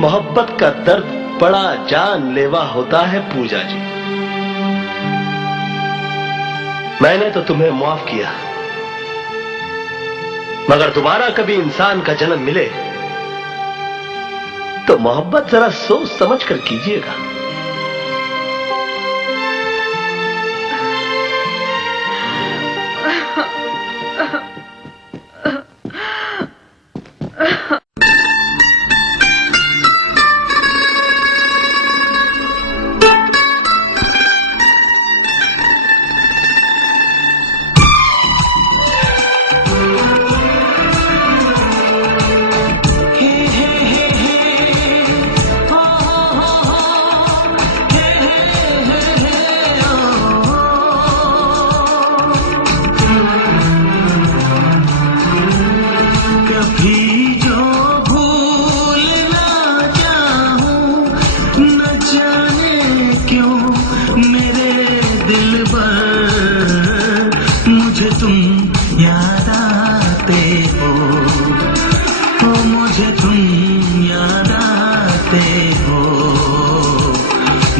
मोहब्बत का दर्द बड़ा जानलेवा होता है पूजा जी। मैंने तो तुम्हें माफ किया, मगर दोबारा कभी इंसान का जन्म मिले तो मोहब्बत जरा सोच समझ कर कीजिएगा।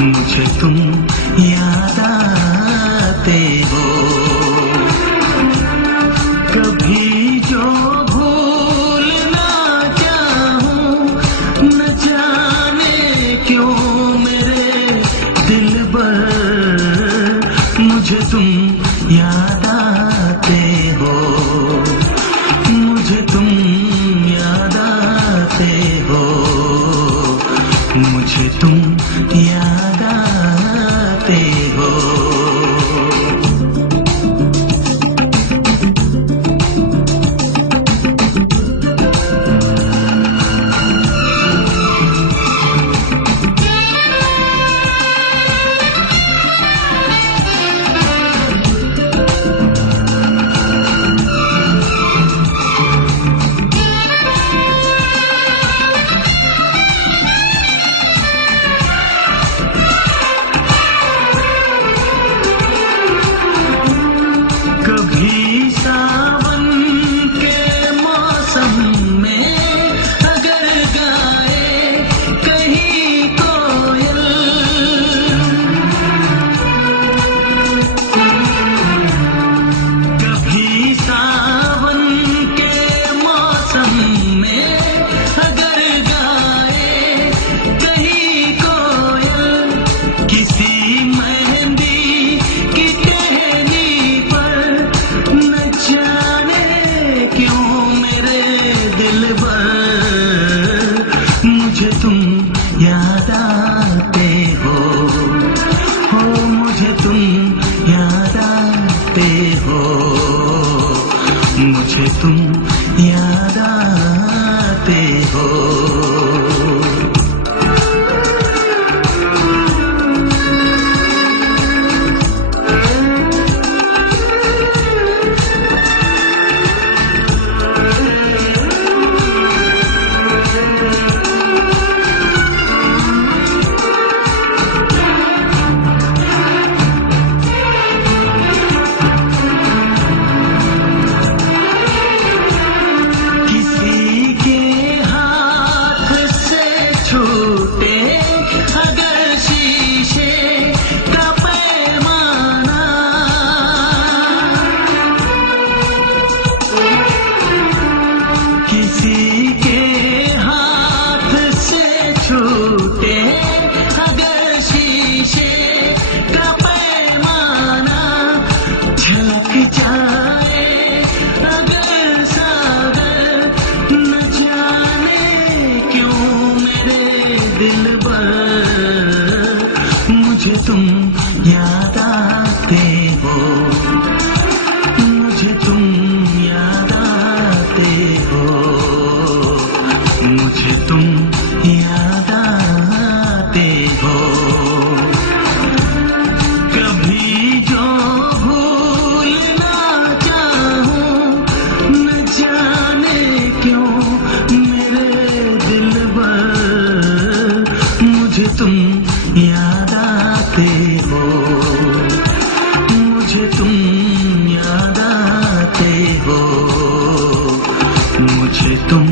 मुझे तुम याद आते हो, कभी जो भूल ना चाहूं, न जाने क्यों मेरे दिलबर, मुझे तुम याद आते हो, मुझे तुम याद आते हो, मुझे तुम याद आते हो। मुझे तुम याद आते हो, मुझे तुम याद आते हो, मुझे तुम याद आते हो। मुझे तुम याद आते हो, मुझे तुम याद आते हो, मुझे तुम याद आते हो। कभी जो भूल ना चाहूं, न जाने क्यों मेरे दिलबर, मुझे तुम याद आते हो, मुझे तुम याद आते हो, मुझे तुम